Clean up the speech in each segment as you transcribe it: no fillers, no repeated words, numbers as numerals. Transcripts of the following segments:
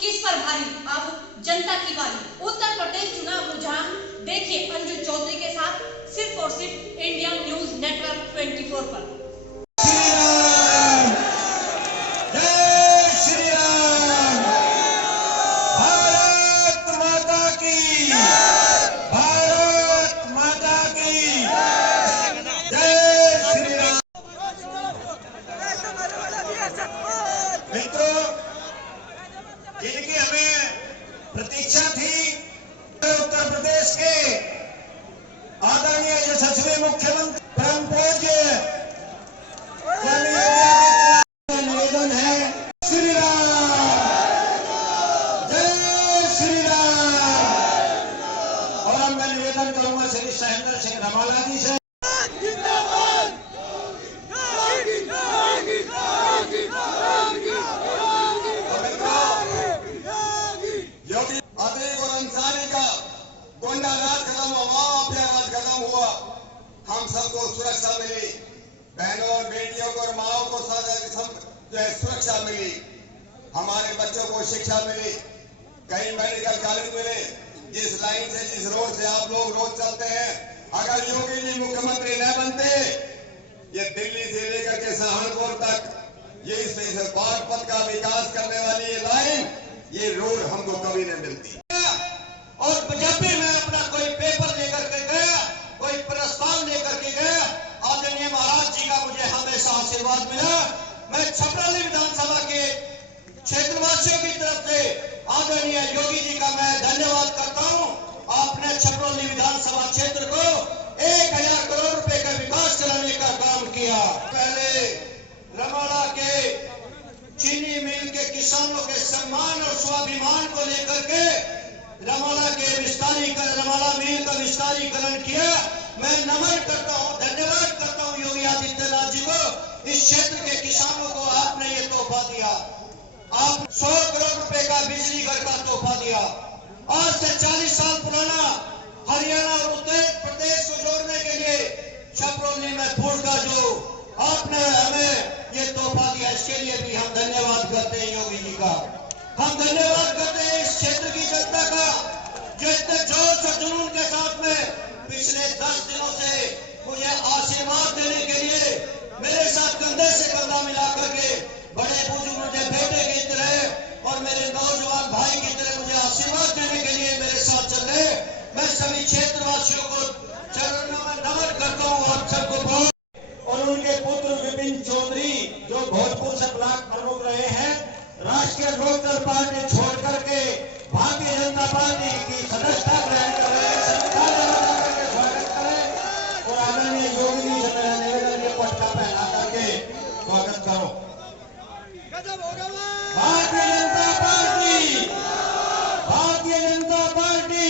किस पर भारी, अब जनता की बारी। उत्तर प्रदेश चुनाव रुझान देखिए अंजू चौधरी के साथ सिर्फ और सिर्फ इंडिया न्यूज नेटवर्क 24 पर। मित्रों, जिनकी हमें प्रतीक्षा थी, उत्तर प्रदेश के आदरणीय यशस्वी मुख्यमंत्री परम पूज्य निवेदन है, श्री राम, जय श्री राम। और अब मैं निवेदन करूंगा श्री सहेंद्र सिंह रमाला जी से। गोंडा राज खत्म हुआ, माफिया राज खत्म हुआ, हम सबको सुरक्षा मिली, बहनों और बेटियों को और माओ को सुरक्षा मिली, हमारे बच्चों को शिक्षा मिली, कई मेडिकल कॉलेज मिले। जिस लाइन से, जिस रोड से आप लोग रोज चलते हैं, अगर योगी जी मुख्यमंत्री न बनते, ये दिल्ली से लेकर के सहारनपुर तक ये बागपत का विकास करने वाली ये लाइन, ये रोड हमको कभी नहीं मिलती। और जब भी मैं अपना कोई पेपर लेकर के गया, कोई प्रस्ताव लेकर के गया, आदरणीय महाराज जी का मुझे हमेशा आशीर्वाद मिला। मैं छपराली विधानसभा के क्षेत्रवासियों की तरफ से आदरणीय योगी जी का मैं धन्यवाद करता हूं। आपने छपराली विधानसभा क्षेत्र को 1000 करोड़ रुपए का विकास कराने का काम किया। पहले रमाला के चीनी मिल के किसानों के सम्मान और स्वाभिमान को लेकर के रमाला मिल का विस्तारीकरण किया। मैं नमन करता हूं, धन्यवाद करता हूं योगी आदित्यनाथ जी को। इस क्षेत्र के किसानों को आपने ये तोहफा दिया। आप 100 करोड़ रुपए का बिजली घर का तोहफा दिया। आज से 40 साल पुराना हरियाणा और उत्तर प्रदेश को जोड़ने के लिए छपरौली में पुल का जो आपने हमें ये तोहफा दिया, इसके लिए भी हम धन्यवाद करते हैं योगी जी का। हम धन्यवाद करते हैं इस क्षेत्र की जनता का, जो इतने जोश और जुनून के साथ में पिछले 10 दिनों से मुझे आशीर्वाद देने के लिए मेरे साथ कंधे से कंधा मिलाकर के बड़े बुजुर्ग मुझे बेटे की तरह और मेरे नौजवान भाई की तरह मुझे आशीर्वाद देने के लिए मेरे साथ चल रहे। मैं सभी क्षेत्रवासियों को चरणों में नमन करता हूँ। आप सबको बहुत। और उनके पुत्र विपिन चौधरी जो भोजपुर से ब्लॉक प्रमुख रहे हैं, राष्ट्रीय लोकदल पार्टी छोड़ करके भारतीय जनता पार्टी की सदस्यता ग्रहण कर रहे हैं। स्वागत करें और आदरणीय योगी जी से मेरा निवेदन, ये पट्टा पहना करके स्वागत करो। भारतीय जनता पार्टी, भारतीय जनता पार्टी,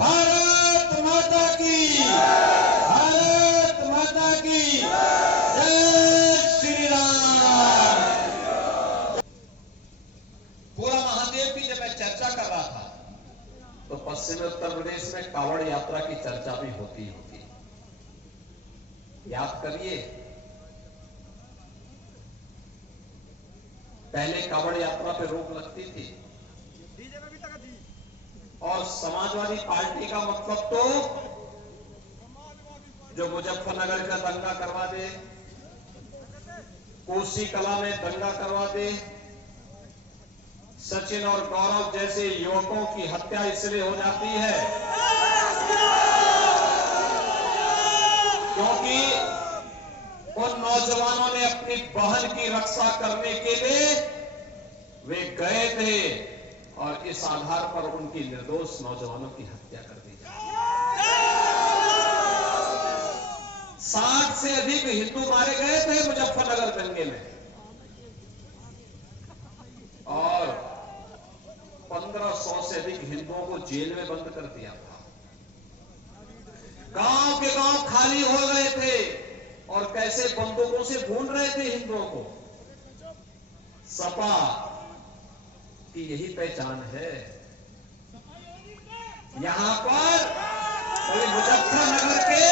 भारत माता की, भारत माता की जय श्री राम। पूरा महादेव की जब मैं चर्चा कर रहा था तो पश्चिमी उत्तर प्रदेश में कावड़ यात्रा की चर्चा भी होती होती। याद करिए, पहले कावड़ यात्रा पे रोक लगती थी और समाजवादी पार्टी का मतलब तो जो मुजफ्फरनगर का दंगा करवा दे, कोसी कला में दंगा करवा दे, सचिन और गौरव जैसे युवकों की हत्या इसलिए हो जाती है क्योंकि उन नौजवानों ने अपनी बहन की रक्षा करने के लिए वे गए थे और इस आधार पर उनकी निर्दोष नौजवानों की हत्या कर दी। 60 से अधिक हिंदू मारे गए थे मुजफ्फरनगर दंगे में और 1500 से अधिक हिंदुओं को जेल में बंद कर दिया था। गांव के गांव खाली हो गए थे और कैसे बंदूकों से भून रहे थे हिंदुओं को। सपा की यही पहचान है। यहां पर मुजफ्फरनगर के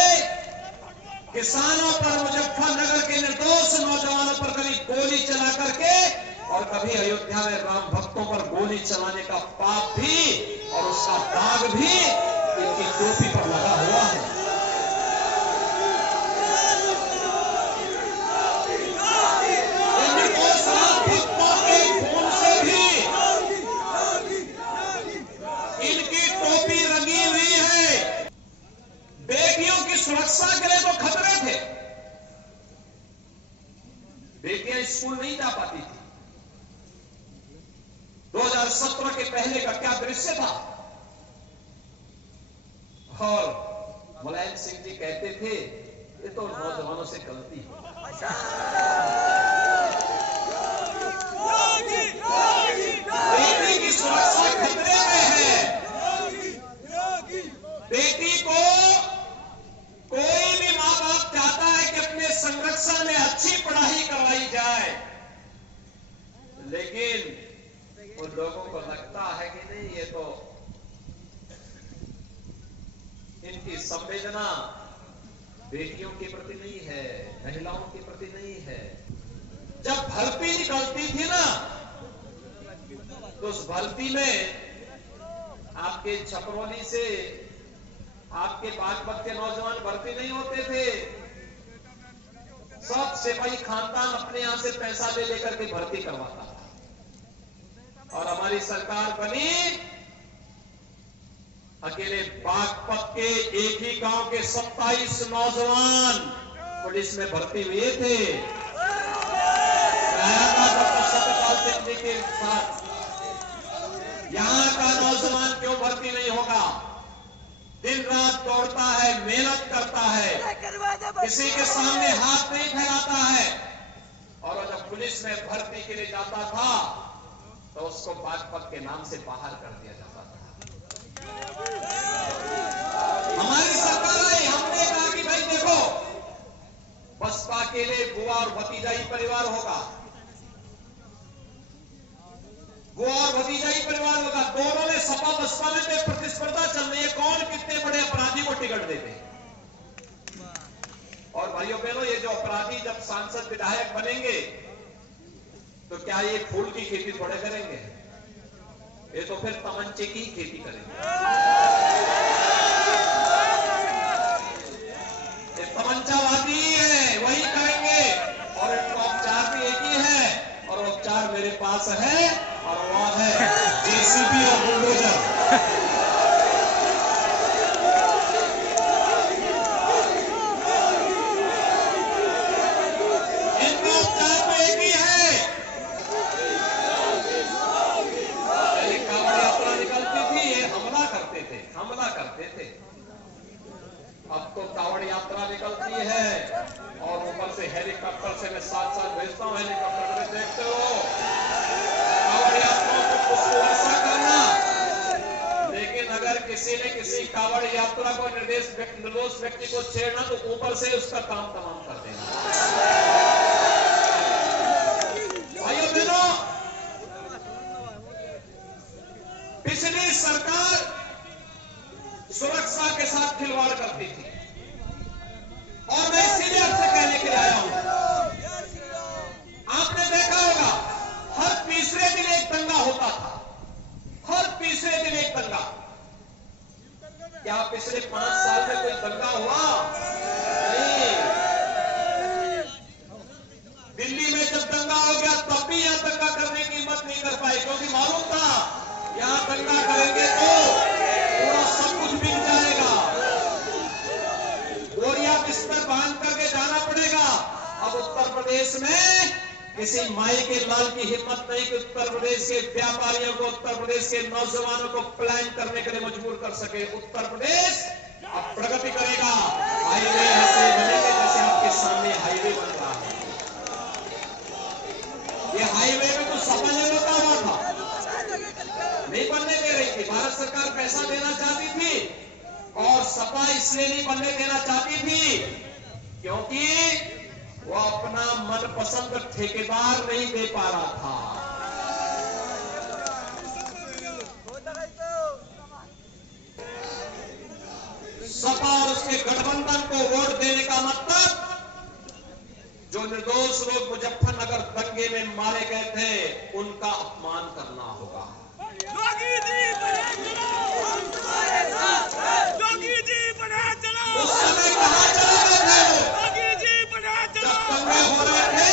किसानों पर, मुजफ्फरनगर के निर्दोष नौजवानों पर कभी गोली चला करके और कभी अयोध्या में राम भक्तों पर गोली चलाने का पाप भी और उसका दाग भी इनकी टोपी पर लगा हुआ है। भक्तों के खून से भी इनकी टोपी रंगी हुई है। बेटियों की सुरक्षा के लिए तो खतरे थे, बेटियां स्कूल नहीं जा पाती थी। 2017 के पहले का क्या दृश्य था। और मुलायम सिंह जी कहते थे ये तो नौजवानों से गलती है। बेटी की सुरक्षा खतरे में है। बेटी को कोई भी मां बाप चाहता है कि अपने संरक्षण में अच्छी पढ़ाई करवाई जाए, लेकिन उन लोगों को लगता है कि नहीं, ये तो इनकी संवेदना बेटियों के प्रति नहीं है, महिलाओं के प्रति नहीं है। जब भर्ती निकलती थी ना, तो उस भर्ती में आपके छपरौली से, आपके बागपत के नौजवान भर्ती नहीं होते थे। सब सिपाही खानदान अपने यहां से पैसा ले लेकर के भर्ती करवाता था। और हमारी सरकार बनी, अकेले बागपत के एक ही गांव के 27 नौजवान पुलिस में भर्ती हुए थे। डॉक्टर सत्यपाल सिंह जी के साथ यहां का नौजवान क्यों भर्ती नहीं होगा? दिन रात दौड़ता है, मेहनत करता है, किसी के सामने हाथ नहीं फैलाता है। और जब पुलिस में भर्ती के लिए जाता था तो उसको बागपत के नाम से बाहर कर दिया जाता था। हमारी सरकार आई, हमने कहा कि भाई देखो, बसपा के लिए बुआ और भतीजाई परिवार होगा, बुआ और भतीजाई परिवार होगा। दोनों में सपा बसपा में तो प्रतिस्पर्धा चल रही है, कौन कितने बड़े अपराधी को टिकट देते। और भाइयों बहनों, ये जो अपराधी जब सांसद विधायक बनेंगे तो क्या ये फूल की खेती थोड़े करेंगे, ये तो फिर तमंचे की खेती करेंगे। ये तमंचावादी है, वही करेंगे। और इनका उपचार भी एक ही है, और उपचार मेरे पास है, और वह है जेसीबी और बुलडोजर। इनका उपचार तो एक ही है। पहले कांवड़ यात्रा निकलती थी, ये हमला करते थे। अब तो कांवड़ यात्रा निकलती है और ऊपर से हेलीकॉप्टर से मैं साथ भेजता हूं। हेलीकॉप्टर में देखते हो कांवड़ यात्राओं को उसको ऐसा करना, लेकिन अगर किसी ने किसी कांवड़ यात्रा को निर्दोष व्यक्ति को छेड़ना तो ऊपर से उसका काम तमाम कर देना। भाइयों बहनों, पिछली सरकार सुरक्षा के साथ खिलवाड़ करती थी, और मैं इसीलिए आपसे कहने के लिए आया हूं। आपने देखा होगा हर तीसरे दिन एक दंगा होता था, हर तीसरे दिन एक दंगा। क्या पिछले 5 साल में कोई दंगा हुआ? नहीं। दिल्ली में जब दंगा हो गया तब भी यहां दंगा करने की हिम्मत नहीं कर पाए, क्योंकि मालूम था यहां दंगा करेंगे तो पूरा सब कुछ बिक जाएगा, बोरिया बिस्तर बांध करके जाना पड़ेगा। अब उत्तर प्रदेश में किसी माई के लाल की हिम्मत नहीं कि उत्तर प्रदेश के व्यापारियों को, उत्तर प्रदेश के नौजवानों को प्लान करने के लिए मजबूर कर सके। उत्तर प्रदेश अब प्रगति करेगा, हाईवे ऐसे बनेंगे जैसे आपके सामने हाईवे बन रहा है। ये हाईवे में तो सपा ने रोका हुआ था, नहीं बनने दे रही थी। भारत सरकार पैसा देना चाहती थी, और सपा इसलिए नहीं बनने देना चाहती थी क्योंकि वो अपना मनपसंद ठेकेदार नहीं दे पा रहा था। सपा और उसके गठबंधन को वोट देने का मतलब जो जो निर्दोष लोग मुजफ्फरनगर दंगे में मारे गए थे, उनका अपमान करना होगा। योगी जी बने चलो, हम तुम्हारे साथ हैं। योगी जी बने चलो, उस समय कहां चले गए थे? योगी जी बने चलो। जब दंगे हो रहे थे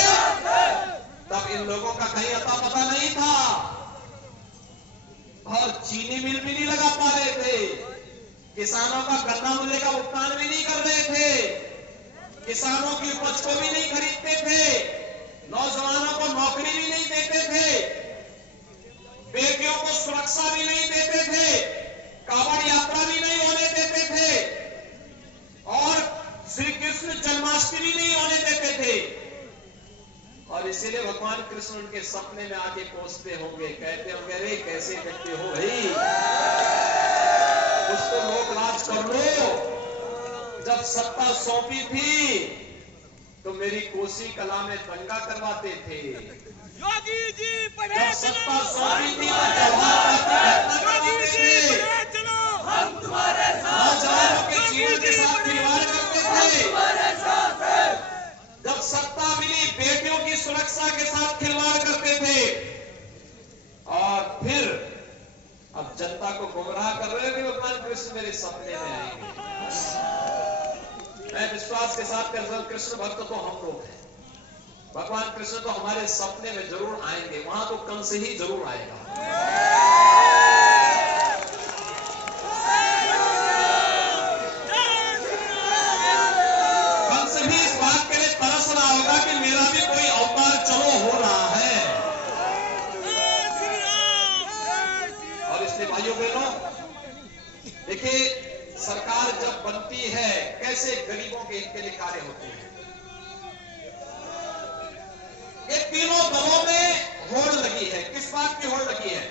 तब इन लोगों का कहीं अता पता नहीं था, और चीनी मिल भी नहीं लगा पा रहे थे, किसानों का गन्ना मूल्य का भुगतान भी नहीं कर रहे थे, किसानों की उपज को भी नहीं खरीदते थे, नौजवानों को नौकरी भी नहीं देते थे, बेटियों को सुरक्षा भी नहीं देते थे, कांवड़ यात्रा भी नहीं होने देते थे, और श्री कृष्ण जन्माष्टमी नहीं होने देते थे। और इसीलिए भगवान कृष्ण उनके सपने में आके पहुंचते होंगे, कहते होंगे, अरे कैसे व्यक्ति हो भाई, कुछ तो लोक राज कर लो। जब सत्ता सौंपी थी तो मेरी कोसी कला में दंगा करवाते थे, योगी जी बने जब चलो, सत्ता सौंपी थी तो जवाहर योगी जी बने चलो, हम तुम्हारे साथ नौजवानों के हैं। जीवन के साथ खिलवाड़ करते थे, तुम्हारे साथ हैं। जब सत्ता मिली बेटियों की सुरक्षा के साथ खिलवाड़ करते थे, और फिर अब जनता को गुमराह कर रहे हैं कि भगवान कृष्ण मेरे सपने में आएंगे। मैं विश्वास के साथ कहता हूं, कृष्ण भक्त तो हम लोग हैं, भगवान कृष्ण तो हमारे सपने में जरूर आएंगे, वहां तो कंस ही जरूर आएगा। कंस भी इस बात के लिए तरस रहा होगा कि मेरा भी कोई अवतार चलो हो रहा है। और इसलिए भाइयों बहनों, देखिए, सरकार जब बनती है कैसे गरीबों के हित के लिए कार्य होते हैं। ये तीनों दलों में होड़ लगी है। किस बात की होड़ लगी है?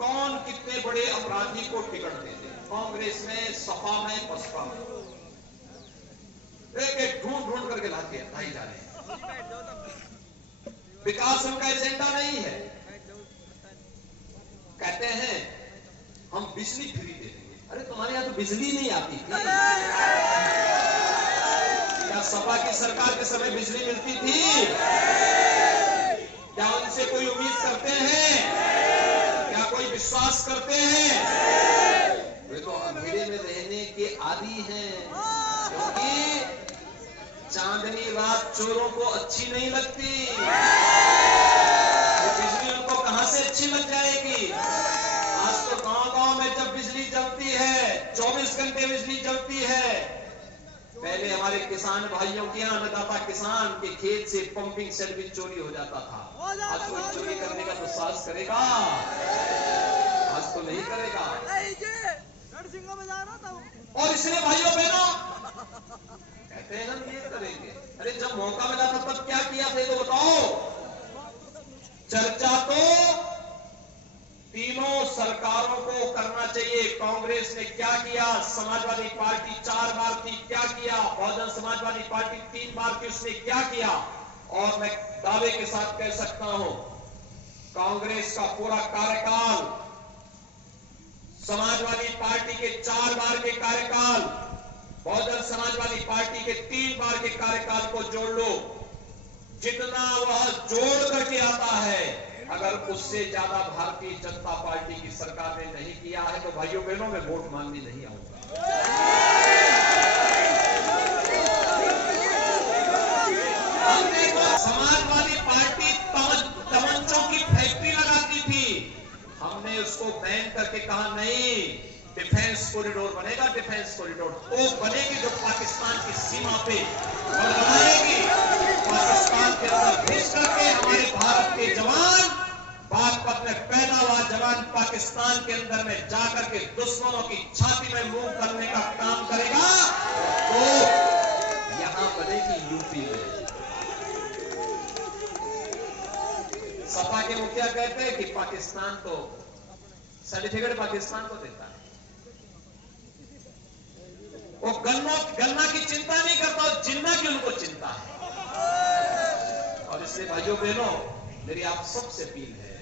कौन कितने बड़े अपराधी को टिकट देते। कांग्रेस में, सपा में, बसपा में एक ढूंढ करके लाई जा रहे हैं। विकास उनका एजेंडा नहीं है। कहते हैं हम बिजली फ्री दे देंगे। अरे तुम्हारे यहां तो बिजली नहीं आती थी क्या? सपा की सरकार के समय बिजली मिलती थी क्या? उनसे कोई उम्मीद करते हैं क्या? कोई विश्वास करते हैं? वे तो अंधेरे में रहने के आदी हैं, क्योंकि चांदनी रात चोरों को अच्छी नहीं लगती। ये बिजली उनको कहां से अच्छी लग जाएगी? आज तो गांव-गांव में जब बिजली जलती है, 24 घंटे बिजली जलती है। पहले हमारे किसान भाइयों के यहाँ, अन्नदाता किसान के खेत से पंपिंग सेट भी चोरी हो जाता था। आज कोई चोरी करने का तो साहस करेगा? आज तो नहीं करेगा। और इसलिए भाइयों बहनों, कहते हैं हम ये करेंगे। अरे जब मौका मिला था तब क्या किया था, तो बताओ। चर्चा तो तीनों सरकारों को करना चाहिए। कांग्रेस ने क्या किया, समाजवादी पार्टी 4 बार थी, क्या किया, बहुजन समाजवादी पार्टी 3 बार थी, उसने क्या किया। और मैं दावे के साथ कह सकता हूं, कांग्रेस का पूरा कार्यकाल, समाजवादी पार्टी के 4 बार के कार्यकाल, बहुजन समाजवादी पार्टी के 3 बार के कार्यकाल को जोड़ लो, जितना वह जोड़ करके आता है, अगर उससे ज्यादा भारतीय जनता पार्टी की सरकार ने नहीं किया है, तो भाइयों बहनों में वोट मांगने नहीं आऊंगा। समाजवादी पार्टी तमंचों की फैक्ट्री लगाती थी, हमने उसको बैन करके कहा नहीं, डिफेंस कॉरिडोर बनेगा। डिफेंस कॉरिडोर वो बनेगी जो पाकिस्तान की सीमा पे और बनाएगी। पाकिस्तान के अंदर घुस करके हमारे भारत के जवान, बागपत में पैदा हुआ जवान पाकिस्तान के अंदर में जाकर के दुश्मनों की छाती में मुंह करने का काम करेगा, तो यहां बनेगी यूपी में। सपा के मुखिया कहते हैं कि पाकिस्तान तो सर्टिफिकेट पाकिस्तान को देता है, वो गन्ना की चिंता नहीं करता, जिन्ना की उनको चिंता है। और इसलिए भाइयों बहनों, मेरी आप सबसे अपील है,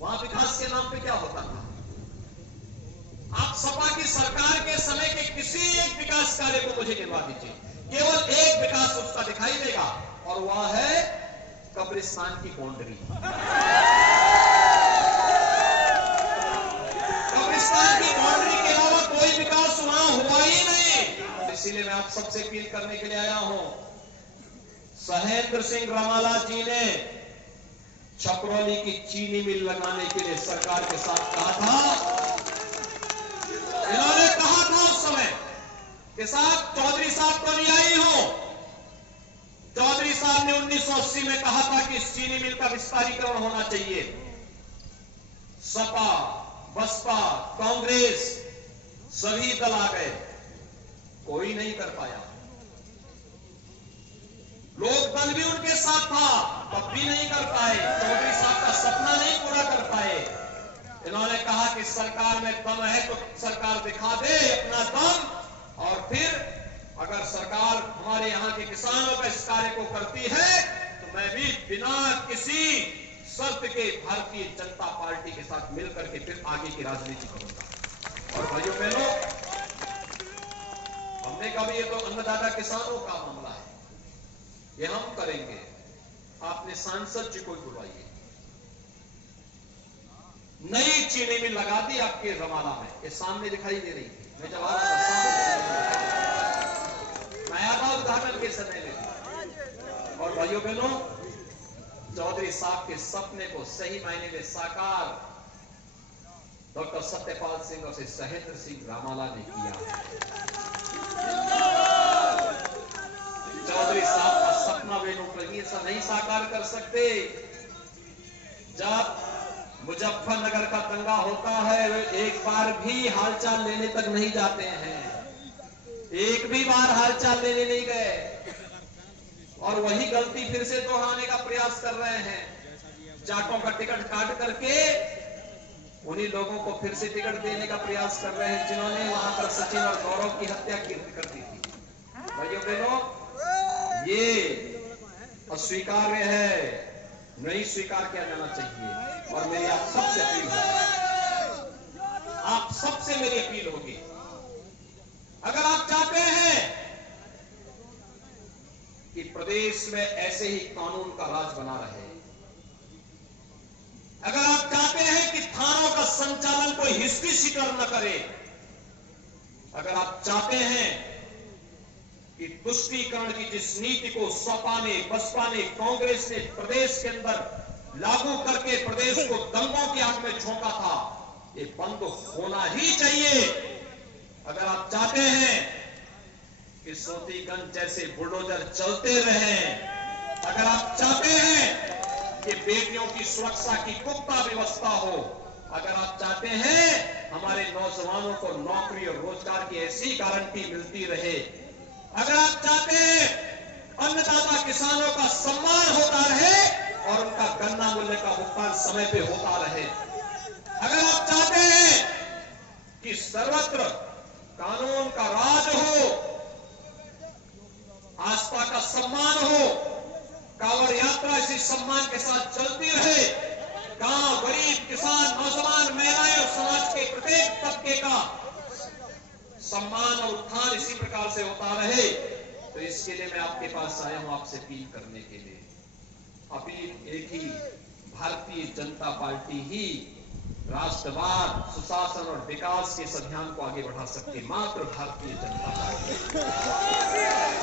वहां विकास के नाम पे क्या होता था? आप सपा की सरकार के समय के किसी एक विकास कार्य को मुझे गिनवा दीजिए, केवल एक विकास उसका दिखाई देगा। और वह है कब्रिस्तान की बाउंड्री। कब्रिस्तान की बाउंड्री के अलावा कोई विकास वहां हुआ ही नहीं। इसीलिए मैं आप सबसे अपील करने के लिए आया हूं। सहेंद्र सिंह रामाला जी ने छपरौली की चीनी मिल लगाने के लिए सरकार के साथ कहा था। इन्होंने कहा था उस समय कि साहब चौधरी साहब तो नहीं आई हो। चौधरी साहब ने 1980 में कहा था कि इस चीनी मिल का विस्तारीकरण होना चाहिए। सपा, बसपा, कांग्रेस सभी दल आ गए, कोई नहीं कर पाया। लोकदल भी उनके साथ था, तब भी नहीं कर पाए। चौधरी साहब का सपना नहीं पूरा कर पाए। इन्होंने कहा कि सरकार में दम है तो सरकार दिखा दे अपना दम, और फिर अगर सरकार हमारे यहाँ के किसानों का इस कार्य को करती है तो मैं भी बिना किसी शर्त के भारतीय जनता पार्टी के साथ मिलकर के फिर आगे की राजनीति करूंगा। और भाइयों बहनों, हमने कहा ये तो अन्नदाता किसानों का मामला है, ये हम करेंगे। आपने सांसद जी को बुलवाइए। नई चीनी मिल लगा दी आपके रमाला में, ये सामने दिखाई दे रही थी। मैं जब आ रहा था नया था उद्घाटन के समय में। और भाइयों बहनों, चौधरी साहब के सपने को सही मायने में साकार डॉक्टर सत्यपाल सिंह और सहेंद्र सिंह रामाला ने किया। चौधरी साहब का सपना वे लोग ऐसा नहीं साकार कर सकते। जब मुजफ्फरनगर का दंगा होता है, वे एक बार भी हालचाल लेने तक नहीं जाते हैं, एक भी बार हालचाल लेने नहीं गए, और वही गलती फिर से दोहराने का प्रयास कर रहे हैं। जाटों का टिकट काट करके उन्हीं लोगों को फिर से टिकट देने का प्रयास कर रहे हैं जिन्होंने वहां पर सचिन और गौरव की हत्या कर दी थी। भाइयों बहनों, ये अस्वीकार्य है, नहीं स्वीकार किया जाना चाहिए। और मेरी आप सबसे अपील है, आप सबसे मेरी अपील होगी, अगर आप चाहते हैं कि प्रदेश में ऐसे ही कानून का राज बना रहे, अगर आप चाहते हैं कि थानों का संचालन कोई हिस्ट्री शीटर न करे, अगर आप चाहते हैं कि तुष्टीकरण की जिस नीति को सपा ने, बसपा ने, कांग्रेस ने प्रदेश के अंदर लागू करके प्रदेश को दंगों की आग में झोंका था, ये बंद होना ही चाहिए। अगर आप चाहते हैं कि सोतीगंज जैसे बुलडोजर चलते रहें, अगर आप चाहते हैं कि बेटियों की सुरक्षा की पुख्ता व्यवस्था हो, अगर आप चाहते हैं हमारे नौजवानों को नौकरी और रोजगार की ऐसी गारंटी मिलती रहे, अगर आप चाहते हैं अन्नदाता किसानों का सम्मान होता रहे और उनका गन्ना मूल्य का भुगतान समय पे होता रहे, अगर आप चाहते हैं कि सर्वत्र कानून का राज हो, आस्था का सम्मान हो, कांवड़ यात्रा इसी सम्मान के साथ चलती रहे, गांव, गरीब, किसान, नौजवान, महिलाएं और समाज के प्रत्येक तबके का सम्मान और उत्थान इसी प्रकार से होता रहे, तो इसके लिए मैं आपके पास आया हूं, आपसे अपील करने के लिए। अपील एक ही, भारतीय जनता पार्टी ही राष्ट्रवाद, सुशासन और विकास के इस अभियान को आगे बढ़ा सकती है, मात्र भारतीय जनता पार्टी।